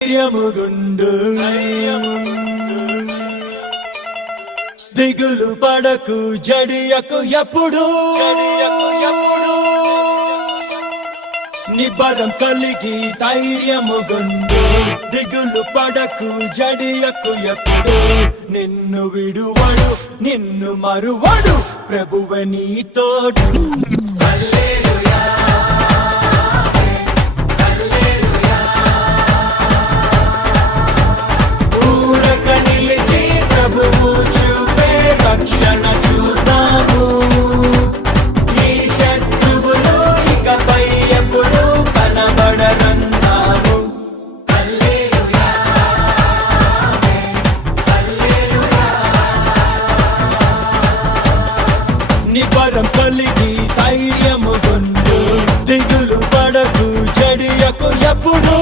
ధైర్యముగుండు దిగులు పడకు జడియకు ఎప్పుడు నిబరం కలిగి ధైర్యముగుండు దిగులు పడకు జడియకు ఎప్పుడు నిన్ను విడువడు నిన్ను మరువడు ప్రభువే నీ తోడు రక్షణ చూద్దాము ఈ శత్రువులు ఇకపై ఎప్పుడు కనబడరన్నాము హల్లెలూయా హల్లెలూయా నిబరం కలిగి ధైర్యముగొండు దిగులు పడకు జడియకు ఎప్పుడు